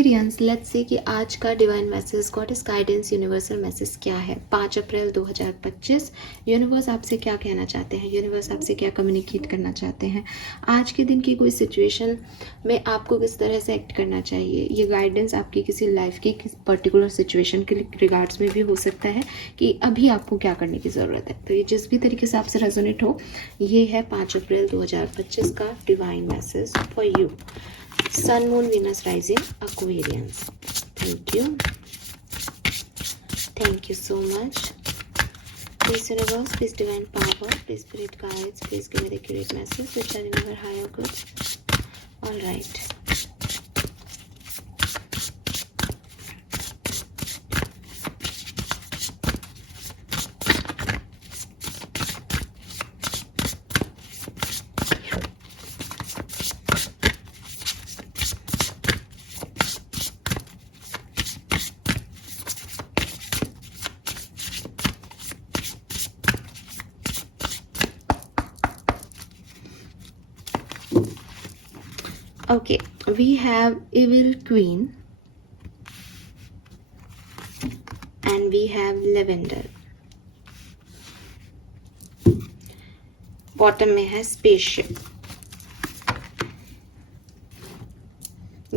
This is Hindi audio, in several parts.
एक्वेरियंस, लेट्स से कि आज का divine message, God is guidance, universal message क्या है 5 अप्रैल 2025। यूनिवर्स आपसे क्या कहना चाहते हैं, यूनिवर्स आपसे क्या कम्युनिकेट करना चाहते हैं, आज के दिन की कोई सिचुएशन में आपको किस तरह से एक्ट करना चाहिए। ये गाइडेंस आपकी किसी लाइफ की किसी पर्टिकुलर सिचुएशन के रिगार्ड्स में भी हो सकता है कि अभी आपको क्या करने की ज़रूरत है। तो ये जिस भी तरीके से आपसे रेजोनेट हो, ये है 5 अप्रैल 2025 का divine message for you. Sun, Moon, Venus, Rising, Aquarians. Thank you. Thank you so much. Please universe, please divine power, please spirit guides, please give me the accurate message which I remember higher good. All right. Okay, we have Evil Queen and we have Lavender. Bottom में है स्पेसशिप।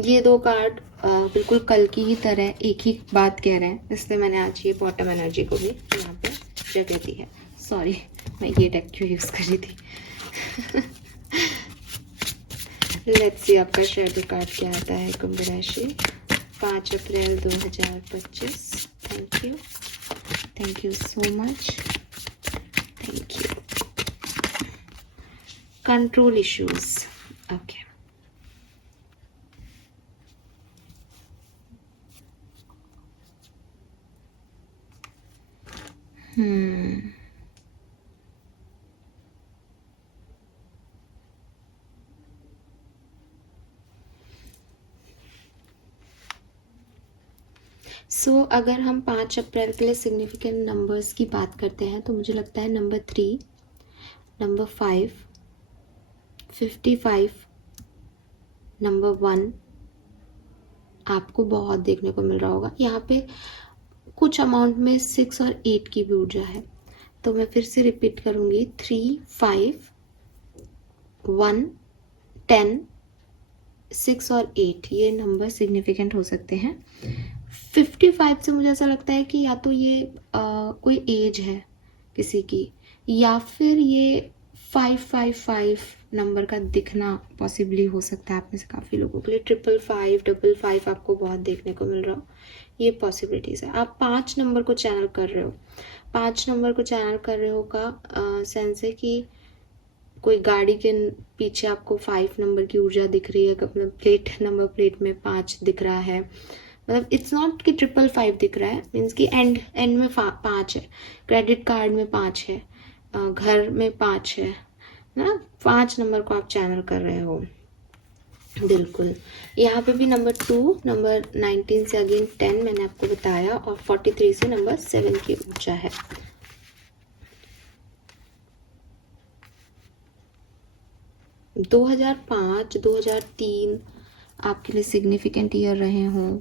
ये दो कार्ड बिल्कुल कल की ही तरह एक ही बात कह रहे हैं, इसलिए मैंने आज ये बॉटम एनर्जी को भी यहाँ पे जगह दी है। सॉरी, मैं ये डेक क्यों यूज कर रही थी। लेट्स सी आपका शेडो कार्ड क्या आता है कुंभ राशि 5 अप्रैल 2025। Thank you so much, thank you. Control issues, okay. अगर हम 5 अप्रैल के लिए सिग्निफिकेंट नंबर्स की बात करते हैं तो मुझे लगता है नंबर 3, नंबर 5, 55, नंबर 1 आपको बहुत देखने को मिल रहा होगा। यहाँ पे कुछ अमाउंट में 6 और 8 की भी ऊर्जा है, तो मैं फिर से रिपीट करूँगी। 3, 5, 1, 10, 6 और 8 ये नंबर सिग्निफिकेंट हो सकते हैं। 55 से मुझे ऐसा लगता है कि या तो ये कोई एज है किसी की, या फिर ये 555 नंबर का दिखना पॉसिबली हो सकता है आप में से काफ़ी लोगों के लिए। 555, 55 आपको बहुत देखने को मिल रहा हो, ये पॉसिबिलिटीज़ है। आप 5 नंबर को चैनल कर रहे हो। 5 नंबर को चैनल कर रहे हो का सेंस है कि कोई गाड़ी के पीछे आपको 5 नंबर की ऊर्जा दिख रही है, अपना नंबर प्लेट में 5 दिख रहा है। मतलब इट्स नॉट कि 555 दिख रहा है, मीन्स कि एंड में 5 है, क्रेडिट कार्ड में 5 है, घर में 5 है ना। 5 नंबर को आप चैनल कर रहे हो बिल्कुल। यहाँ पे भी नंबर 2, नंबर 19 से अगेन 10 मैंने आपको बताया, और 43 से नंबर 7 की ऊर्जा है। – 2005, 2003 आपके लिए सिग्निफिकेंट ईयर रहे हों।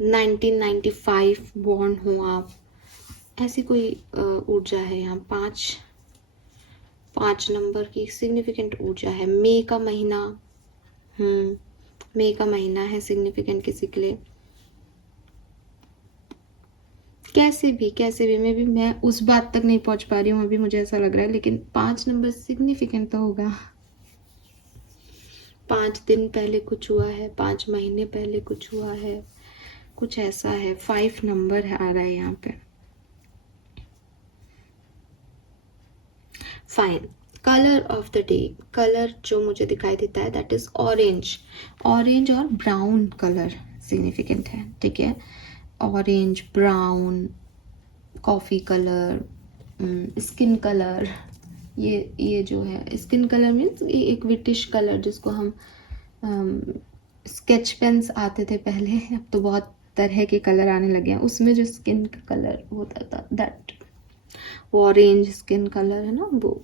1995 बॉर्न हो आप, ऐसी कोई ऊर्जा है यहाँ। 5 नंबर की सिग्निफिकेंट ऊर्जा है। मई का महीना, मई का महीना है सिग्निफिकेंट किसी के लिए। कैसे भी मैं उस बात तक नहीं पहुंच पा रही हूँ अभी, मुझे ऐसा लग रहा है, लेकिन 5 नंबर सिग्निफिकेंट तो होगा। 5 दिन पहले कुछ हुआ है, 5 महीने पहले कुछ हुआ है, कुछ ऐसा है। 5 नंबर आ रहा है यहाँ पे। Fine. Colour of the day, colour जो मुझे दिखाई देता है दैट इज ऑरेंज। ऑरेंज और ब्राउन कलर सिग्निफिकेंट है, ठीक है। Orange, brown, coffee colour, skin colour. ये जो है स्किन कलर मीन्स एक विटिश कलर जिसको हम स्केच पेन्स आते थे पहले, अब तो बहुत तरह के कलर आने लगे हैं, उसमें जो स्किन का कलर होता था दैट, वो ऑरेंज स्किन कलर है ना वो।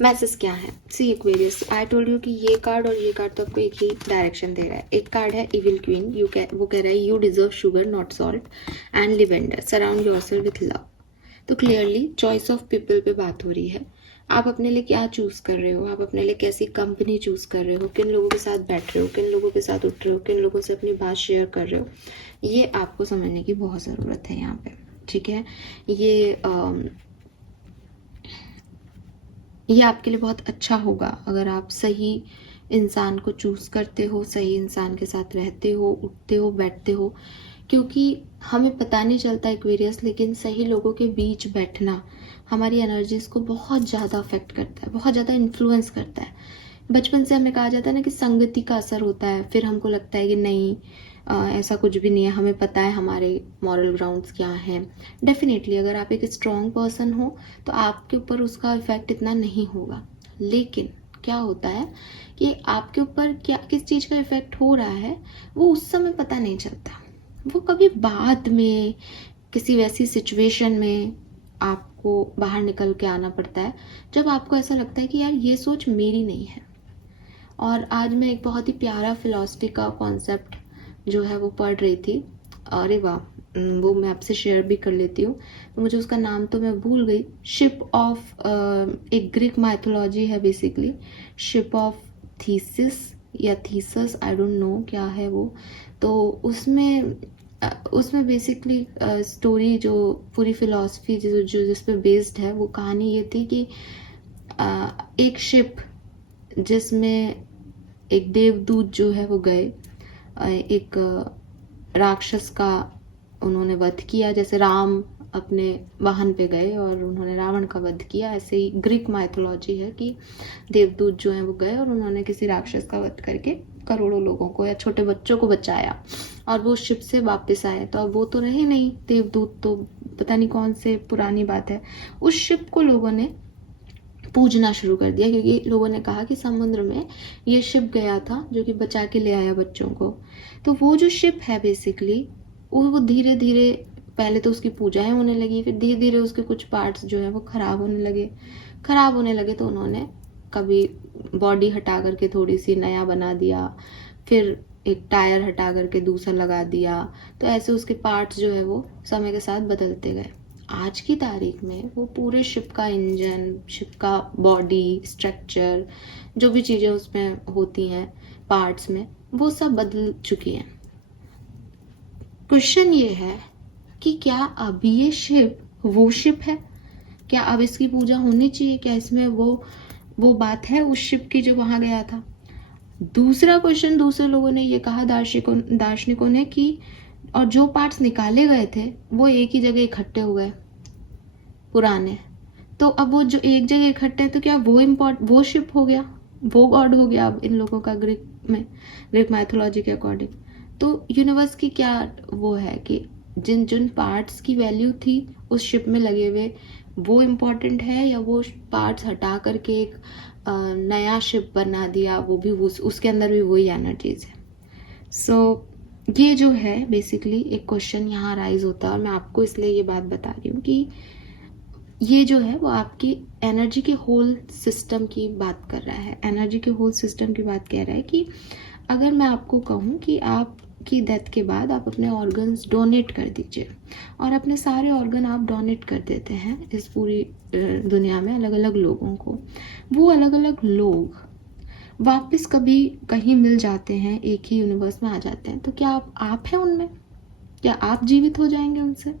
मैसेज क्या है? सी एक्वेरियस, आई टोल्ड यू कि ये कार्ड और ये कार्ड तो आपको एक ही डायरेक्शन दे रहा है। एक कार्ड है इविल क्वीन, वो कह रहा है you deserve sugar not salt and lavender, surround yourself with love. तो क्लियरली चॉइस ऑफ पीपल पे बात हो रही है। आप अपने लिए क्या चूज कर रहे हो, आप अपने लिए कैसी कंपनी चूज कर रहे हो, किन लोगों के साथ बैठ रहे हो, किन लोगों के साथ उठ रहे हो, किन लोगों से अपनी बात शेयर कर रहे हो, ये आपको समझने की बहुत ज़रूरत है यहाँ पे। ठीक है, ये आपके लिए बहुत अच्छा होगा अगर आप सही इंसान को चूज करते हो, सही इंसान के साथ रहते हो, उठते हो, बैठते हो, क्योंकि हमें पता नहीं चलता एक्वेरियस, लेकिन सही लोगों के बीच बैठना हमारी एनर्जीज को बहुत ज़्यादा अफेक्ट करता है, बहुत ज़्यादा इन्फ्लुएंस करता है। बचपन से हमें कहा जाता है ना कि संगति का असर होता है, फिर हमको लगता है कि नहीं, ऐसा कुछ भी नहीं है, हमें पता है हमारे मॉरल ग्राउंड्स क्या हैं। डेफिनेटली अगर आप एक स्ट्रॉन्ग पर्सन हो तो आपके ऊपर उसका इफेक्ट इतना नहीं होगा, लेकिन क्या होता है कि आपके ऊपर क्या किस चीज़ का इफेक्ट हो रहा है वो उस समय पता नहीं चलता, वो कभी बाद में किसी वैसी सिचुएशन में आपको बाहर निकल के आना पड़ता है जब आपको ऐसा लगता है कि यार ये सोच मेरी नहीं है। और आज मैं एक बहुत ही प्यारा फिलॉसफी का कॉन्सेप्ट जो है वो पढ़ रही थी, अरे वाह, वो मैं आपसे शेयर भी कर लेती हूँ। तो मुझे उसका नाम तो मैं भूल गई। शिप ऑफ, एक ग्रीक माइथोलॉजी है बेसिकली, शिप ऑफ थीसिस या थीसस, आई डोंट नो क्या है वो। तो उसमें बेसिकली स्टोरी जो पूरी फिलॉसफी जो जिस पे बेस्ड है, वो कहानी ये थी कि एक शिप जिसमें एक देवदूत जो है वो गए, एक राक्षस का उन्होंने वध किया, जैसे राम अपने वाहन पे गए और उन्होंने रावण का वध किया, ऐसे ही ग्रीक माइथोलॉजी है कि देवदूत जो हैं वो गए और उन्होंने किसी राक्षस का वध करके करोड़ों लोगों को या छोटे बच्चों को बचाया और वो शिप से वापस आए। तो अब वो तो रहे नहीं देवदूत, तो पता नहीं कौन से पुरानी बात है, उस शिप को लोगों ने पूजना शुरू कर दिया, क्योंकि लोगों ने कहा कि समुद्र में ये शिप गया था जो कि बचा के ले आया बच्चों को। तो वो जो शिप है बेसिकली वो धीरे धीरे, पहले तो उसकी पूजाएं होने लगी, फिर धीरे धीरे उसके कुछ पार्ट्स जो है वो खराब होने लगे। तो उन्होंने कभी बॉडी हटा करके थोड़ी सी नया बना दिया, फिर एक टायर हटा करके दूसरा लगा दिया। तो ऐसे उसके पार्ट्स जो है वो समय के साथ बदलते गए। आज की तारीख में वो पूरे शिप का इंजन, शिप का बॉडी स्ट्रक्चर, जो भी चीज़ें उसमें होती हैं पार्ट्स में, वो सब बदल चुकी हैं। क्वेश्चन ये है कि क्या अब ये शिप वो शिप है? क्या अब इसकी पूजा होनी चाहिए? क्या इसमें वो बात है उस शिप की जो वहां गया था? दूसरा क्वेश्चन दूसरे लोगों ने ये कहा, दार्शनिकों ने, कि और जो पार्ट्स निकाले गए थे वो एक ही जगह इकट्ठे हो गए पुराने, तो अब वो जो एक जगह इकट्ठे हैं तो क्या वो शिप हो गया, वो गॉड हो गया अब इन लोगों का, ग्रीक माइथोलॉजी के अकॉर्डिंग। तो यूनिवर्स की क्या वो है कि जिन जिन पार्ट्स की वैल्यू थी उस शिप में लगे हुए वो इम्पोर्टेंट है, या वो पार्ट्स हटा करके एक नया शिप बना दिया, वो भी उसके अंदर भी वही एनर्जीज है। सो ये जो है बेसिकली एक क्वेश्चन यहाँ राइज होता है, और मैं आपको इसलिए ये बात बता रही हूँ कि ये जो है वो आपकी एनर्जी के होल सिस्टम की बात कर रहा है, एनर्जी के होल सिस्टम की बात कह रहा है कि अगर मैं आपको कहूँ कि आपकी डेथ के बाद आप अपने ऑर्गन्स डोनेट कर दीजिए, और अपने सारे ऑर्गन आप डोनेट कर देते हैं इस पूरी दुनिया में अलग अलग लोगों को, वो अलग अलग लोग वापस कभी कहीं मिल जाते हैं, एक ही यूनिवर्स में आ जाते हैं, तो क्या आप हैं उनमें? क्या आप जीवित हो जाएंगे उनसे?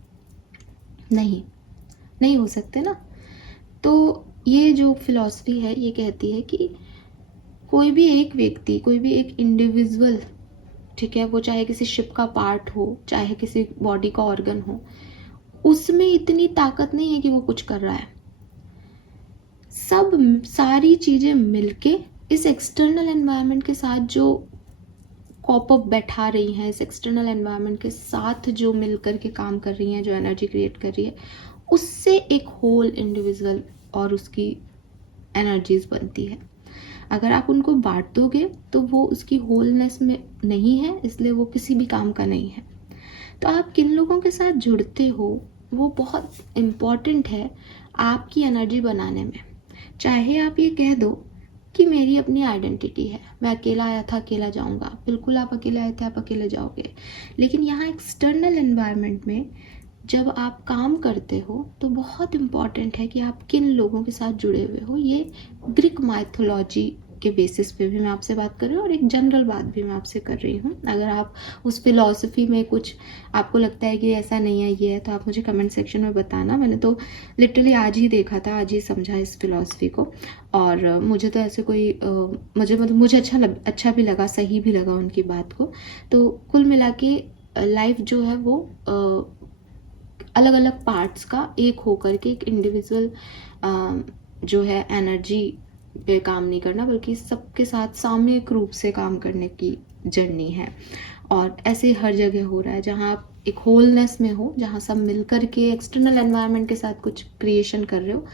नहीं हो सकते ना। तो ये जो फिलॉसफी है ये कहती है कि कोई भी एक व्यक्ति, कोई भी एक इंडिविजुअल, ठीक है, वो चाहे किसी शिप का पार्ट हो, चाहे किसी बॉडी का ऑर्गन हो, उसमें इतनी ताकत नहीं है कि वो कुछ कर रहा है। सारी चीजें मिलके इस एक्सटर्नल एनवायरनमेंट के साथ जो कॉप अप बैठा रही हैं, इस एक्सटर्नल एनवायरनमेंट के साथ जो मिल करके काम कर रही हैं, जो एनर्जी क्रिएट कर रही है, उससे एक होल इंडिविजुअल और उसकी एनर्जीज बनती है। अगर आप उनको बांट दोगे तो वो उसकी होलनेस में नहीं है, इसलिए वो किसी भी काम का नहीं है। तो आप किन लोगों के साथ जुड़ते हो वो बहुत इम्पॉर्टेंट है आपकी एनर्जी बनाने में। चाहे आप ये कह दो कि मेरी अपनी आइडेंटिटी है, मैं अकेला आया था अकेला जाऊंगा, बिल्कुल आप अकेले आए थे आप अकेले जाओगे। लेकिन यहाँ एक्सटर्नल एनवायरनमेंट में जब आप काम करते हो तो बहुत इम्पॉर्टेंट है कि आप किन लोगों के साथ जुड़े हुए हो। ये ग्रीक माइथोलॉजी के बेसिस पे भी मैं आपसे बात कर रही हूँ और एक जनरल बात भी मैं आपसे कर रही हूँ। अगर आप उस फिलॉसफी में कुछ आपको लगता है कि ऐसा नहीं है ये है, तो आप मुझे कमेंट सेक्शन में बताना। मैंने तो लिटरली आज ही देखा था, आज ही समझा इस फिलॉसफी को, और मुझे तो ऐसे कोई मुझे अच्छा भी लगा, सही भी लगा उनकी बात को। तो कुल मिला के लाइफ जो है वो अलग अलग पार्ट्स का एक होकर के एक इंडिविजुअल जो है एनर्जी पे काम नहीं करना, बल्कि सबके साथ सामूहिक रूप से काम करने की जर्नी है। और ऐसे हर जगह हो रहा है जहाँ आप एक होलनेस में हो, जहाँ सब मिलकर के एक्सटर्नल एनवायरनमेंट के साथ कुछ क्रिएशन कर रहे हो,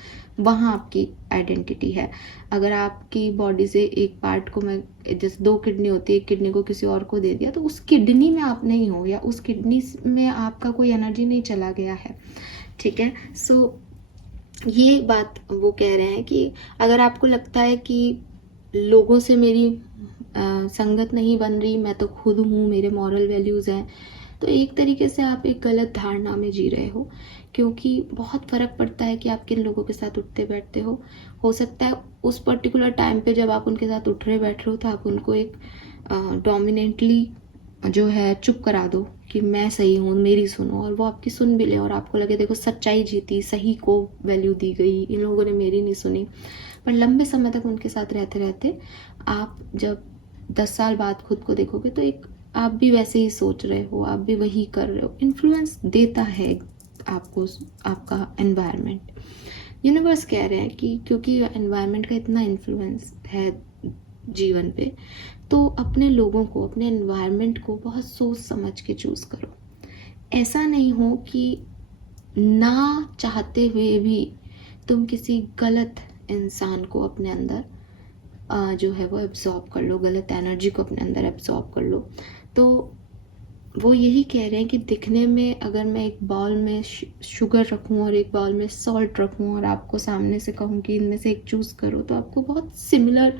वहाँ आपकी आइडेंटिटी है। अगर आपकी बॉडी से एक पार्ट को, मैं जैसे 2 किडनी होती है, एक किडनी को किसी और को दे दिया, तो उस किडनी में आप नहीं हो, या उस किडनी में आपका कोई एनर्जी नहीं चला गया है। ठीक है, सो ये बात वो कह रहे हैं कि अगर आपको लगता है कि लोगों से मेरी संगत नहीं बन रही, मैं तो खुद हूँ, मेरे मॉरल वैल्यूज़ हैं, तो एक तरीके से आप एक गलत धारणा में जी रहे हो। क्योंकि बहुत फ़र्क पड़ता है कि आप किन लोगों के साथ उठते बैठते हो सकता है उस पर्टिकुलर टाइम पे जब आप उनके साथ उठ रहे बैठ रहे हो तो आप उनको एक डोमिनेंटली जो है चुप करा दो कि मैं सही हूँ, मेरी सुनो, और वो आपकी सुन भी ले और आपको लगे देखो सच्चाई जीती, सही को वैल्यू दी गई, इन लोगों ने मेरी नहीं सुनी। पर लंबे समय तक उनके साथ रहते रहते आप जब 10 साल बाद खुद को देखोगे तो एक आप भी वैसे ही सोच रहे हो, आप भी वही कर रहे हो। इन्फ्लुएंस देता है आपको आपका एनवायरनमेंट। यूनिवर्स कह रहे हैं कि क्योंकि एनवायरनमेंट का इतना इन्फ्लुएंस है जीवन पे, तो अपने लोगों को, अपने एनवायरनमेंट को बहुत सोच समझ के चूज करो। ऐसा नहीं हो कि ना चाहते हुए भी तुम किसी गलत इंसान को अपने अंदर जो है वो एब्जॉर्ब कर लो, गलत एनर्जी को अपने अंदर एब्जॉर्ब कर लो। तो वो यही कह रहे हैं कि दिखने में अगर मैं एक बाउल में शुगर रखूं और एक बाउल में सॉल्ट रखूं और आपको सामने से कहूं कि इनमें से एक चूज़ करो, तो आपको बहुत सिमिलर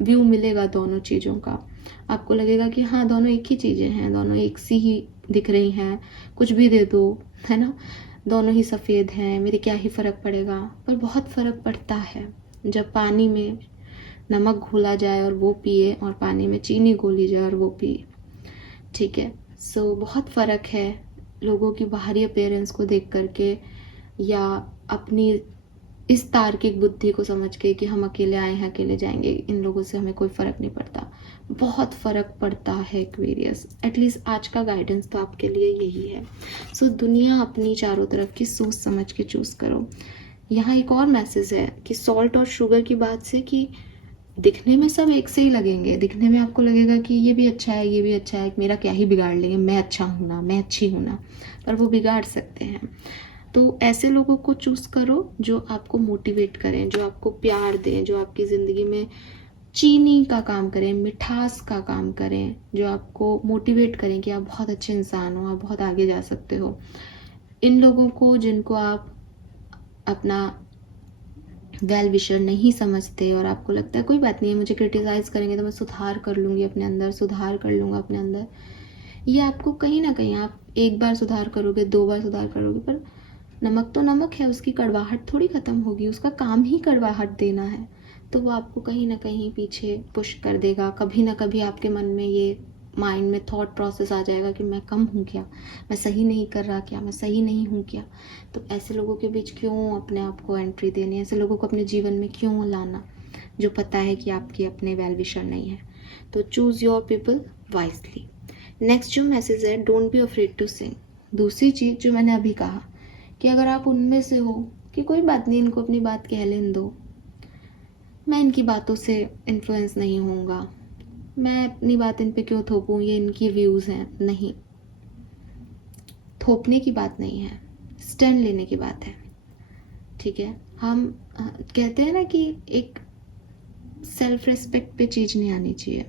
व्यू मिलेगा दोनों चीज़ों का। आपको लगेगा कि हाँ दोनों एक ही चीज़ें हैं, दोनों एक सी ही दिख रही हैं, कुछ भी दे दो, है ना, दोनों ही सफ़ेद हैं, मेरे क्या ही फ़र्क पड़ेगा। पर बहुत फ़र्क पड़ता है जब पानी में नमक घोला जाए और वो पिए, और पानी में चीनी घोली जाए और वो पिए। ठीक है, सो बहुत फ़र्क है लोगों की बाहरी अपीयरेंस को देख करके, या अपनी इस तार्किक बुद्धि को समझ के कि हम अकेले आए हैं अकेले जाएंगे, इन लोगों से हमें कोई फ़र्क नहीं पड़ता। बहुत फ़र्क पड़ता है एक्वेरियस। एटलीस्ट आज का गाइडेंस तो आपके लिए यही है। सो दुनिया अपनी चारों तरफ की सोच समझ के चूज़ करो। यहाँ एक और मैसेज है कि सॉल्ट और शुगर की बात से, कि दिखने में सब एक से ही लगेंगे, दिखने में आपको लगेगा कि ये भी अच्छा है, ये भी अच्छा है, मेरा क्या ही बिगाड़ लेंगे, मैं अच्छा हूँ ना, मैं अच्छी हूँ ना, पर वो बिगाड़ सकते हैं। तो ऐसे लोगों को चूज़ करो जो आपको मोटिवेट करें, जो आपको प्यार दें, जो आपकी ज़िंदगी में चीनी का काम करें, मिठास का काम करें, जो आपको मोटिवेट करें कि आप बहुत अच्छे इंसान हो, आप बहुत आगे जा सकते हो। इन लोगों को, जिनको आप अपना वेल विशर नहीं समझते और आपको लगता है कोई बात नहीं है, मुझे क्रिटिसाइज़ करेंगे तो मैं सुधार कर लूँगी अपने अंदर, सुधार कर लूँगा अपने अंदर, ये आपको कहीं ना कहीं, आप एक बार सुधार करोगे, 2 बार सुधार करोगे, पर नमक तो नमक है, उसकी कड़वाहट थोड़ी ख़त्म होगी, उसका काम ही कड़वाहट देना है। तो वो आपको कहीं ना कहीं पीछे पुश कर देगा। कभी ना कभी आपके मन में ये माइंड में थॉट प्रोसेस आ जाएगा कि मैं कम हूँ क्या, मैं सही नहीं कर रहा क्या, मैं सही नहीं हूँ क्या। तो ऐसे लोगों के बीच क्यों अपने आप को एंट्री देनी, ऐसे लोगों को अपने जीवन में क्यों लाना जो पता है कि आपके अपने वेल विशर नहीं है। तो choose your people wisely. Next जो मैसेज है, don't be afraid to sing. दूसरी चीज़ जो मैंने अभी कहा कि अगर आप उनमें से हो कि कोई बात नहीं, इनको अपनी बात कह लेने दो, मैं इनकी बातों से इन्फ्लुएंस नहीं होऊंगा, मैं अपनी बात इन पे क्यों थोपूं, ये इनकी व्यूज़ हैं, नहीं, थोपने की बात नहीं है, स्टैंड लेने की बात है। ठीक है, हम कहते हैं ना कि एक सेल्फ रेस्पेक्ट पे चीज़ नहीं आनी चाहिए।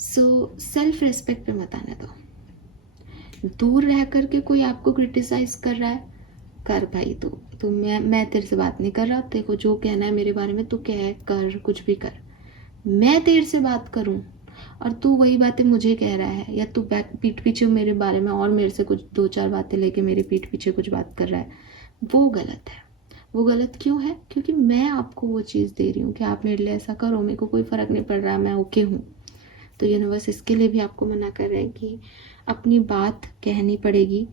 सो सेल्फ रेस्पेक्ट पे मत आने दो। दूर रह कर के कोई आपको क्रिटिसाइज कर रहा है, कर भाई, तू मैं तेरे से बात नहीं कर रहा, तेरे को जो कहना है मेरे बारे में तू कह, कर, कुछ भी कर। मैं तेरे से बात करूं और तू वही बातें मुझे कह रहा है, या तू पीठ पीछे मेरे बारे में और मेरे से कुछ 2-4 बातें लेके मेरे पीठ पीछे कुछ बात कर रहा है, वो गलत है। वो गलत क्यों है? क्योंकि मैं आपको वो चीज़ दे रही हूँ कि आप मेरे लिए ऐसा करो, मेरे को कोई फ़र्क नहीं पड़ रहा, मैं ओके हूँ। तो यूनिवर्स इसके लिए भी आपको मना कर रहा है कि अपनी बात कहनी पड़ेगी,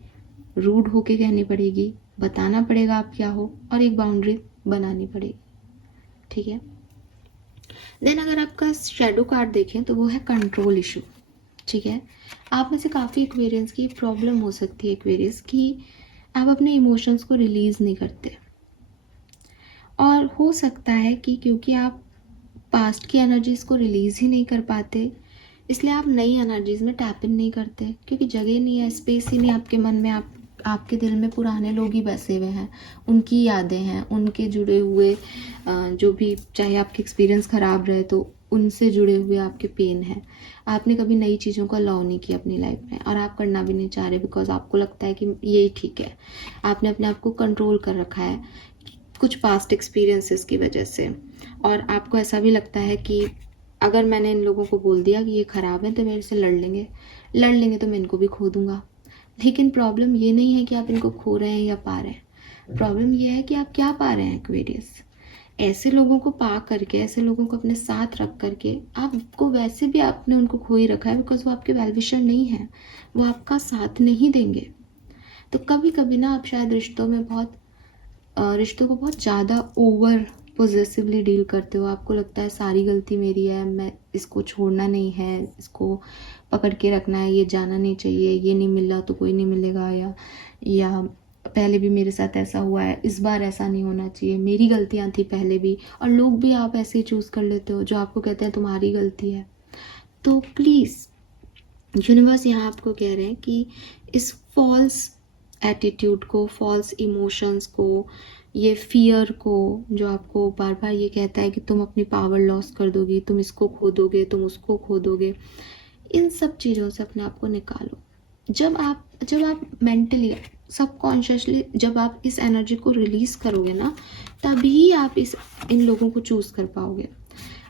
रूड होके कहनी पड़ेगी, बताना पड़ेगा आप क्या हो, और एक बाउंड्री बनानी पड़ेगी। ठीक है। देन अगर आपका शेडो कार्ड देखें तो वो है कंट्रोल इशू। ठीक है। आप में से काफ़ी एक्वेरियंस की प्रॉब्लम हो सकती है, एक्वेरियंस की आप अपने इमोशंस को रिलीज़ नहीं करते, और हो सकता है कि क्योंकि आप पास्ट की एनर्जीज़ को रिलीज़ ही नहीं कर पाते, इसलिए आप नई एनर्जीज़ में टैप इन नहीं करते, क्योंकि जगह नहीं है, स्पेस ही नहीं आपके मन में। आपके दिल में पुराने लोग ही बसे हुए हैं, उनकी यादें हैं, उनके जुड़े हुए जो भी, चाहे आपके एक्सपीरियंस ख़राब रहे तो उनसे जुड़े हुए आपके पेन हैं। आपने कभी नई चीज़ों को अलाउ नहीं किया अपनी लाइफ में, और आप करना भी नहीं चाह रहे, बिकॉज आपको लगता है कि यही ठीक है। आपने अपने आप को कंट्रोल कर रखा है कुछ पास्ट एक्सपीरियंसेस की वजह से, और आपको ऐसा भी लगता है कि अगर मैंने इन लोगों को बोल दिया कि ये ख़राब है तो मेरे से लड़ लेंगे तो मैं इनको भी खो दूंगा। लेकिन प्रॉब्लम ये नहीं है कि आप इनको खो रहे हैं या पा रहे हैं, प्रॉब्लम ये है कि आप क्या पा रहे हैं। एक्वेरियस, ऐसे लोगों को पा करके, ऐसे लोगों को अपने साथ रख करके, आपको वैसे भी आपने उनको खो ही रखा है, बिकॉज वो आपके वेल विशर नहीं है, वो आपका साथ नहीं देंगे। तो कभी कभी ना आप शायद रिश्तों को बहुत ज़्यादा ओवर पोजेसिवली डील करते हो। आपको लगता है सारी गलती मेरी है, मैं इसको छोड़ना नहीं है, इसको पकड़ के रखना है, ये जाना नहीं चाहिए, ये नहीं मिला तो कोई नहीं मिलेगा, या पहले भी मेरे साथ ऐसा हुआ है, इस बार ऐसा नहीं होना चाहिए, मेरी गलतियाँ थी पहले भी। और लोग भी आप ऐसे ही चूज़ कर लेते हो जो आपको कहते हैं तुम्हारी गलती है। तो प्लीज़, यूनिवर्स यहाँ आपको कह रहे हैं कि इस फॉल्स एटीट्यूड को, फॉल्स इमोशंस को, ये फियर को, जो आपको बार बार ये कहता है कि तुम अपनी पावर लॉस कर दोगी, तुम इसको खो दोगे, तुम उसको खो दोगे, इन सब चीज़ों से अपने आप को निकालो। जब आप मेंटली, सबकॉन्शियसली जब आप इस एनर्जी को रिलीज़ करोगे ना, तभी आप इन लोगों को चूज़ कर पाओगे।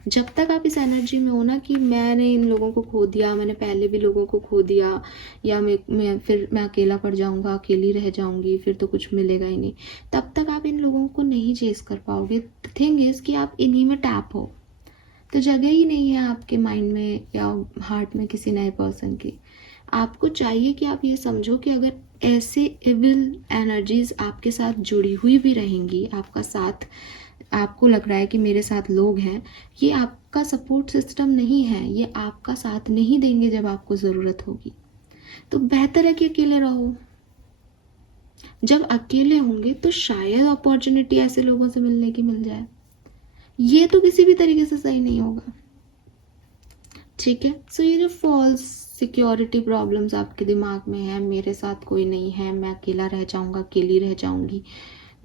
जब तक आप इस एनर्जी में हो ना कि मैंने इन लोगों को खो दिया, मैंने पहले भी लोगों को खो दिया, या मैं अकेला पड़ जाऊंगा, अकेली रह जाऊंगी, फिर तो कुछ मिलेगा ही नहीं, तब तक आप इन लोगों को नहीं चेस कर पाओगे। थिंग इज कि आप इन्हीं में टैप हो, तो जगह ही नहीं है आपके माइंड में या हार्ट में किसी नए पर्सन की। आपको चाहिए कि आप ये समझो कि अगर ऐसे इविल एनर्जीज आपके साथ जुड़ी हुई भी रहेंगी, आपका साथ, आपको लग रहा है कि मेरे साथ लोग हैं, ये आपका सपोर्ट सिस्टम नहीं है, ये आपका साथ नहीं देंगे जब आपको ज़रूरत होगी। तो बेहतर है कि अकेले रहो। जब अकेले होंगे तो शायद अपॉर्चुनिटी ऐसे लोगों से मिलने की मिल जाए, ये तो किसी भी तरीके से सही नहीं होगा। ठीक है। सो ये जो फॉल्स सिक्योरिटी प्रॉब्लम्स आपके दिमाग में है, मेरे साथ कोई नहीं है, मैं अकेला रह जाऊंगा, अकेली रह जाऊंगी,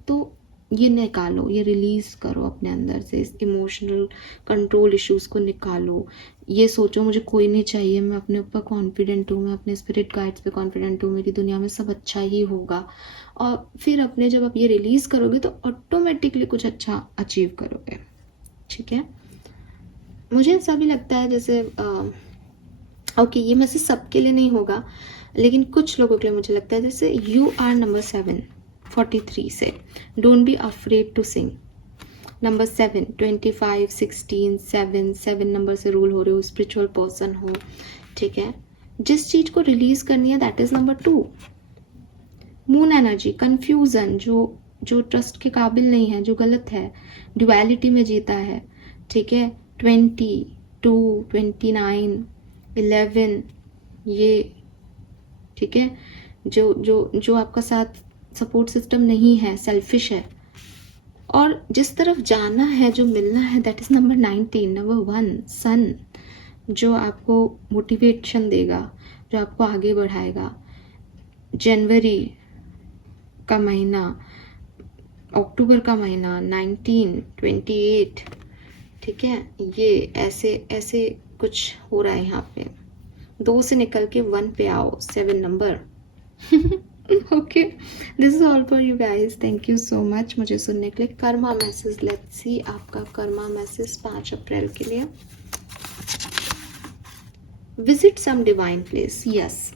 तो ये निकालो, ये रिलीज़ करो अपने अंदर से, इस इमोशनल कंट्रोल इश्यूज़ को निकालो। ये सोचो मुझे कोई नहीं चाहिए, मैं अपने ऊपर कॉन्फिडेंट हूँ, मैं अपने स्पिरिट गाइड्स पे कॉन्फिडेंट हूँ, मेरी दुनिया में सब अच्छा ही होगा। और फिर जब आप ये रिलीज़ करोगे तो ऑटोमेटिकली कुछ अच्छा अचीव करोगे। ठीक है। मुझे ऐसा भी लगता है जैसे ओके, ये मैसेज सबके लिए नहीं होगा, लेकिन कुछ लोगों के लिए मुझे लगता है, जैसे यू आर नंबर 743 से, don't be afraid to sing. Number 7, 25, 16, 7 number से रूल हो रहे हो, स्पिरिचुअल पर्सन हो। ठीक है। जिस चीज़ को रिलीज करनी है that is number 2। Moon energy, confusion, जो ट्रस्ट के काबिल नहीं है, जो गलत है, ड्युअलिटी में जीता है। ठीक है। 22, 29, 11, ये, ठीक है, जो आपका साथ सपोर्ट सिस्टम नहीं है, सेल्फिश है, और जिस तरफ जाना है, जो मिलना है, दैट इज नंबर 19, नंबर 1, सन, जो आपको मोटिवेशन देगा, जो आपको आगे बढ़ाएगा। जनवरी का महीना, अक्टूबर का महीना, 19, 28, ठीक है, ये ऐसे कुछ हो रहा है यहाँ पे। 2 से निकल के 1 पे आओ, 7 number. Okay, this is all for you guys, thank you so much मुझे सुनने के लिए। कर्मा मैसेज, लेट्स सी आपका कर्मा मैसेज 5 अप्रैल के लिए। Visit some divine place, yes.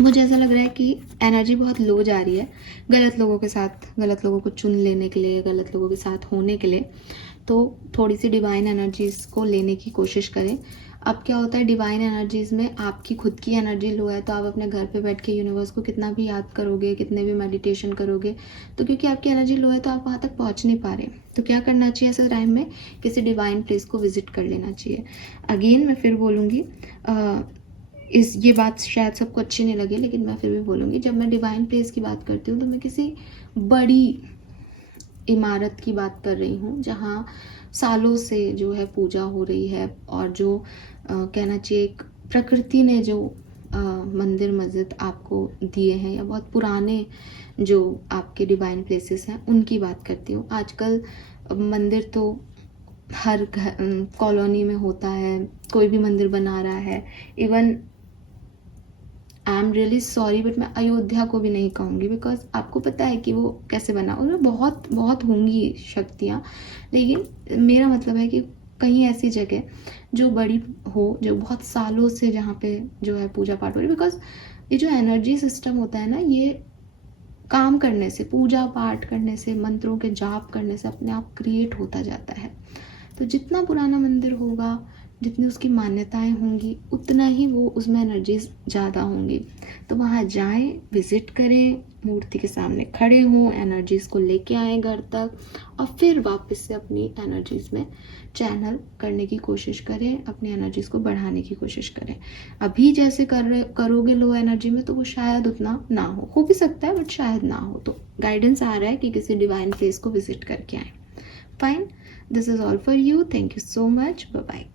मुझे ऐसा लग रहा है कि एनर्जी बहुत लो जा रही है गलत लोगों के साथ, गलत लोगों को चुन लेने के लिए, गलत लोगों के साथ होने के लिए। तो थोड़ी सी डिवाइन एनर्जीज को लेने की कोशिश करें। अब क्या होता है डिवाइन एनर्जीज में, आपकी खुद की एनर्जी लो है तो आप अपने घर पे बैठ के यूनिवर्स को कितना भी याद करोगे, कितने भी मेडिटेशन करोगे, तो क्योंकि आपकी एनर्जी लो है तो आप वहाँ तक पहुँच नहीं पा रहे। तो क्या करना चाहिए ऐसे टाइम में, किसी डिवाइन प्लेस को विजिट कर लेना चाहिए। अगेन मैं फिर बोलूँगी, ये बात शायद सबको अच्छी नहीं लगे, लेकिन मैं फिर भी बोलूँगी, जब मैं डिवाइन प्लेस की बात करती हूँ तो मैं किसी बड़ी इमारत की बात कर रही हूँ जहाँ सालों से जो है पूजा हो रही है, और जो कहना चाहिए एक प्रकृति ने जो मंदिर मस्जिद आपको दिए हैं, या बहुत पुराने जो आपके डिवाइन प्लेसेस हैं उनकी बात करती हूँ। आजकल मंदिर तो हर कॉलोनी में होता है, कोई भी मंदिर बना रहा है। Even I am really sorry but मैं अयोध्या को भी नहीं कहूँगी, बिकॉज आपको पता है कि वो कैसे बना, उनमें बहुत बहुत होंगी शक्तियाँ, लेकिन मेरा मतलब है कि कहीं ऐसी जगह जो बड़ी हो, जो बहुत सालों से जहाँ पे जो है पूजा पाठ हो रही है। बिकॉज ये जो एनर्जी सिस्टम होता है ना, ये काम करने से, पूजा पाठ करने से, मंत्रों के जाप करने से अपने आप क्रिएट होता जाता है। तो जितना पुराना मंदिर होगा, जितनी उसकी मान्यताएं होंगी, उतना ही वो उसमें एनर्जीज ज़्यादा होंगी। तो वहाँ जाएं, विज़िट करें, मूर्ति के सामने खड़े हों, एनर्जीज़ को लेके आएँ घर तक, और फिर वापस से अपनी एनर्जीज़ में चैनल करने की कोशिश करें, अपनी एनर्जीज़ को बढ़ाने की कोशिश करें। अभी जैसे करोगे लो एनर्जी में, तो वो शायद उतना ना हो भी सकता है बट शायद ना हो। तो गाइडेंस आ रहा है कि किसी डिवाइन प्लेस को विजिट करके आएँ। Fine, this is all for you, thank you so much, bye bye.